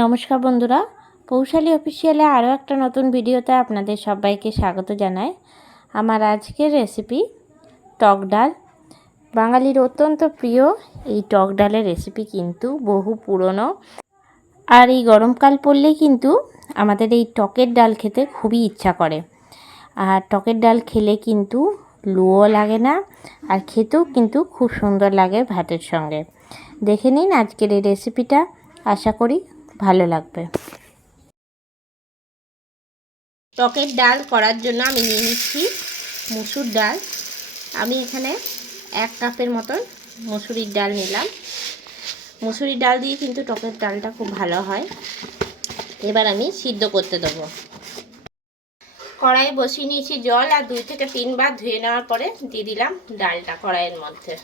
নমস্কার বন্ধুরা। কৌশালী অফিসিয়ালে আরও একটা নতুন ভিডিওতে আপনাদের সবাইকে স্বাগত জানাই। আমার আজকের রেসিপি টক ডাল। বাঙালির অত্যন্ত প্রিয় এই টক ডালের রেসিপি কিন্তু বহু পুরনো। আর এই গরমকাল পড়লেই কিন্তু আমাদের এই টকের ডাল খেতে খুবই ইচ্ছা করে। আর টকের ডাল খেলে কিন্তু লুও লাগে না, আর খেতেও কিন্তু খুব সুন্দর লাগে ভাতের সঙ্গে। দেখে নিন আজকের এই রেসিপিটা। আশা করি ভালো লাগবে। টকের ডাল করার জন্য আমি নিয়ে নিচ্ছি মুসুর ডাল। আমি এখানে এক কাপের মতন মুসুরির ডাল নিলাম। মুসুরির ডাল দিয়ে কিন্তু টকের ডালটা খুব ভালো হয়। এবার আমি সিদ্ধ করতে দেবো। কড়াই বসিয়ে নিয়েছি জল আর দুই থেকে তিনবার ধুয়ে নেওয়ার পরে দিয়ে দিলাম ডালটা কড়াইয়ের মধ্যে।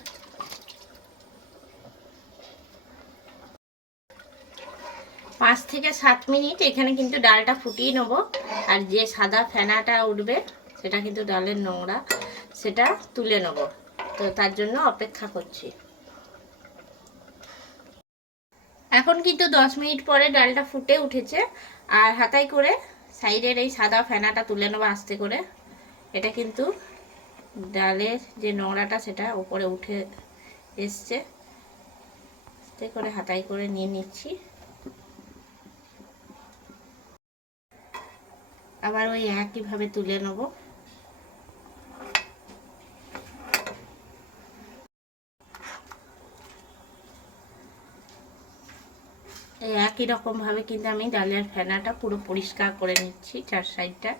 পাঁচ থেকে সাত মিনিট এখানে কিন্তু ডালটা ফুটিয়ে নেব। আর যে সাদা ফেনাটা উঠবে, সেটা কিন্তু ডালের নোংরা, সেটা তুলে নেব। তো তার জন্য অপেক্ষা করছি। এখন কিন্তু দশ মিনিট পরে ডালটা ফুটে উঠেছে। আর হাতাই করে সাইডের এই সাদা ফেনাটা তুলে নেব আস্তে করে। এটা কিন্তু ডালের যে নোংরাটা, সেটা উপরে উঠে এসছে। আস্তে করে হাতাই করে নিয়ে নিচ্ছি। আবার ওই একইভাবে তুলে নেব। একই রকমভাবে কিন্তু আমি ডালের ফেনাটা পুরো পরিষ্কার করে নিচ্ছি চার সাইডটা।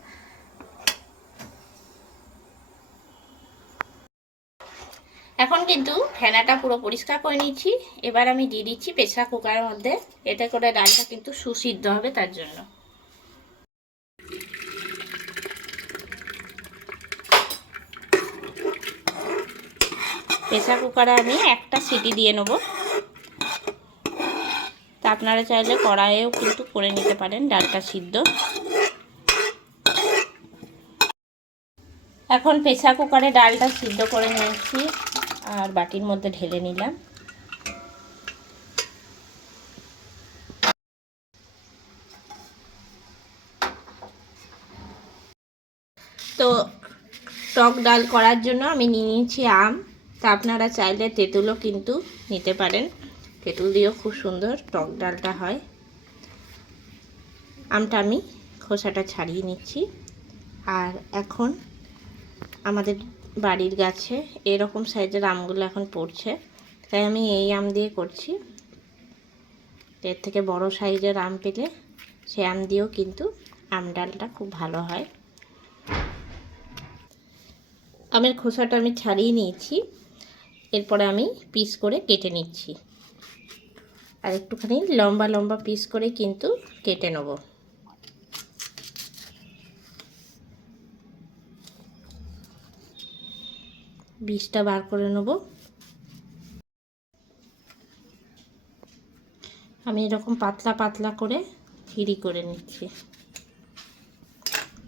এখন কিন্তু ফেনাটা পুরো পরিষ্কার করে নিচ্ছি। এবার আমি দিয়ে দিচ্ছি প্রেসার কুকারের মধ্যে। এতে করে ডালটা কিন্তু সুসিদ্ধ হবে তার জন্য। প্রেসার কুকারে আমি একটা সিটি দিয়ে নেব। তা আপনারা চাইলে কড়াইয়েও কিন্তু করে নিতে পারেন, ডালটা সিদ্ধ। এখন প্রেসার কুকারে ডালটা সিদ্ধ করে নিয়েছি, আর বাটির মধ্যে ঢেলে নিলাম। তো টক ডাল করার জন্য আমি নিয়ে নিয়েছি আম। তা আপনারা চাইলে তেঁতুলও কিন্তু নিতে পারেন। তেঁতুল দিয়েও খুব সুন্দর টক ডালটা হয়। আমটা আমি খোসাটা ছাড়িয়ে নিচ্ছি। আর এখন আমাদের বাড়ির গাছে এরকম সাইজের আমগুলো এখন পড়ছে। তাই আমি এই আম দিয়ে করছি। এর থেকে বড় সাইজের আম পেলে সে আম দিয়েও কিন্তু আম ডালটা খুব ভালো হয়। আমের খোসাটা আমি ছাড়িয়ে নিয়েছি। এরপরে আমি পিস করে কেটে নিচ্ছি। আর একটুখানি লম্বা লম্বা পিস করে কিন্তু কেটে নেব। বীজটা বার করে নেব। আমি এরকম পাতলা পাতলা করে হিড়ি করে নিচ্ছি।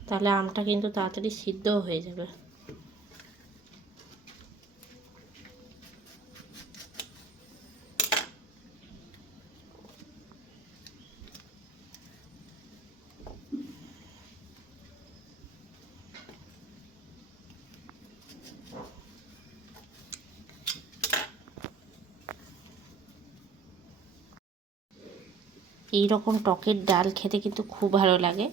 তাহলে আমটা কিন্তু তাড়াতাড়ি সিদ্ধও হয়ে যাবে। এই রকম টকের ডাল খেতে কিন্তু খুব ভালো লাগে।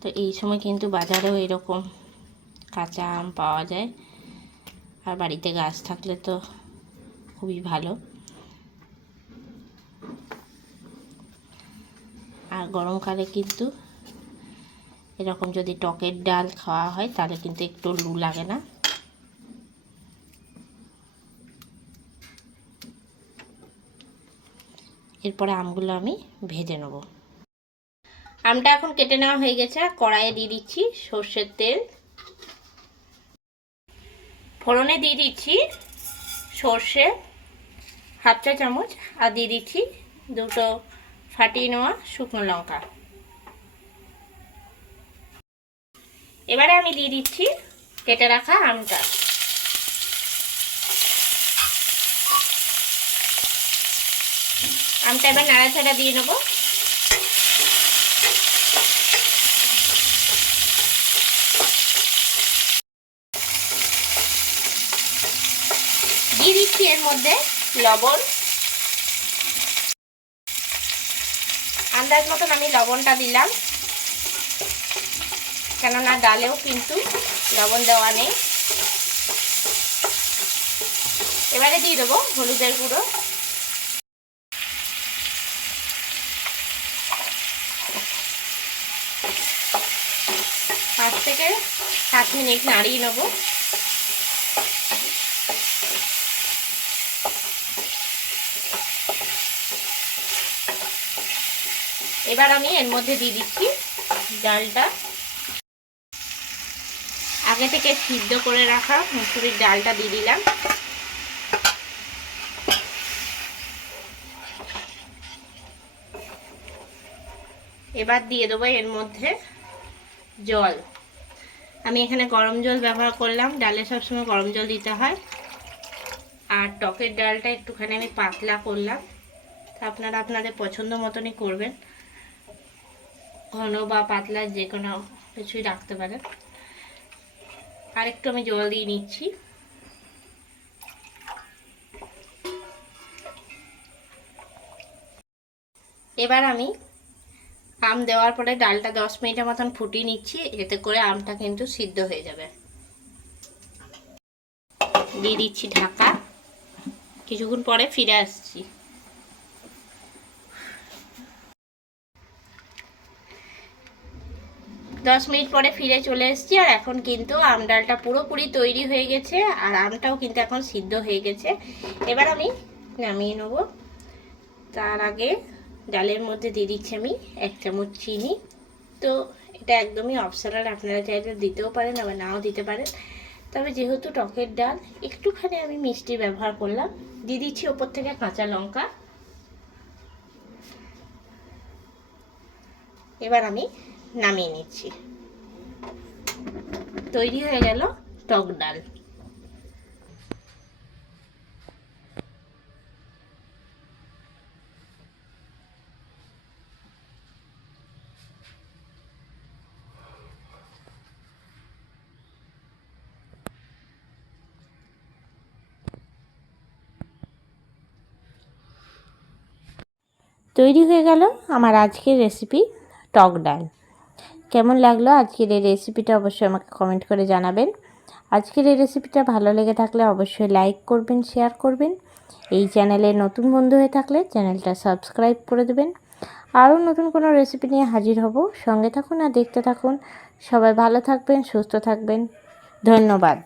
তো এই সময় কিন্তু বাজারেও এরকম কাঁচা আম পাওয়া যায়। আর বাড়িতে গাছ থাকলে তো খুবই ভালো। আর গরমকালে কিন্তু এরকম যদি টকের ডাল খাওয়া হয় তাহলে কিন্তু একটু লু লাগে না। এরপরে আমগুলো আমি ভেজে নেব। আমটা এখন কেটে নেওয়া হয়ে গেছে। কড়াইয়ে দিয়ে দিচ্ছি সর্ষের তেল। ফোড়নে দিয়ে দিচ্ছি সর্ষে হাফ চা চামচ আর দিয়ে দিচ্ছি দুটো ফাটিয়ে নেওয়া শুকনো লঙ্কা। এবারে আমি দিয়ে দিচ্ছি কেটে রাখা আমটা। আমটা এবার নাড়াচাড়া দিয়ে নেব। দিয়ে দিচ্ছি এর মধ্যে লবণ। আন্দাজ মতন আমি লবণটা দিলাম। কেননা ডালেও কিন্তু লবণ দেওয়া নেই। এবারে দিয়ে দেবো হলুদের গুঁড়ো। থেকে সাত মিনিট নাড়িয়ে নেব। এবার আমি এর মধ্যে দিয়ে দিচ্ছি ডালটা। আগে থেকে সিদ্ধ করে রাখা মুসুরির ডালটা দিয়ে দিলাম। এবার দিয়ে দেবো এর মধ্যে জল। আমি এখানে গরম জল ব্যবহার করলাম। ডালে সবসময় গরম জল দিতে হয়। আর টকের ডালটা একটুখানি আমি পাতলা করলাম। তা আপনারা আপনাদের পছন্দ মতনই করবেন। ঘন বা পাতলা যে কোনো কিছুই রাখতে পারেন। আর একটু আমি জল দিয়ে নিচ্ছি। এবার আমি আম দেওয়ার পরে ডালটা দশ মিনিটের মতন ফুটিয়ে নিচ্ছি, এতে করে আমটা কিন্তু সিদ্ধ হয়ে যাবে। দিয়ে দিচ্ছি ঢাকা। কিছুক্ষণ পরে ফিরে আসছি। দশ মিনিট পরে ফিরে চলে এসেছি, আর এখন কিন্তু আম ডালটা পুরোপুরি তৈরি হয়ে গেছে, আর আমটাও কিন্তু এখন সিদ্ধ হয়ে গেছে। এবার আমি নামিয়ে নেব। তার আগে ডালের মধ্যে দিয়ে দিচ্ছি আমি এক চামচ চিনি। তো এটা একদমই অপশনাল আপনারা চাইলে দিতেও পারেন, আবার নাও দিতে পারেন। তবে যেহেতু টকের ডাল, একটুখানি আমি মিষ্টি ব্যবহার করলাম। দিয়ে দিচ্ছি ওপর থেকে কাঁচা লঙ্কা। এবার আমি নামিয়ে নিচ্ছি। তৈরি হয়ে গেল টক ডাল। তৈরি হয়ে গেল আমার আজকের রেসিপি টক ডাল। কেমন লাগল আজকের এই রেসিপিটা অবশ্যই আমাকে কমেন্ট করে জানাবেন। আজকের এই রেসিপিটা ভালো লেগে থাকলে অবশ্যই লাইক করবেন শেয়ার করবেন। এই চ্যানেলে নতুন বন্ধু হয়ে থাকলে চ্যানেলটা সাবস্ক্রাইব করে দেবেন। আরও নতুন কোনো রেসিপি নিয়ে হাজির হব। সঙ্গে থাকুন আর দেখতে থাকুন। সবাই ভালো থাকবেন, সুস্থ থাকবেন। ধন্যবাদ।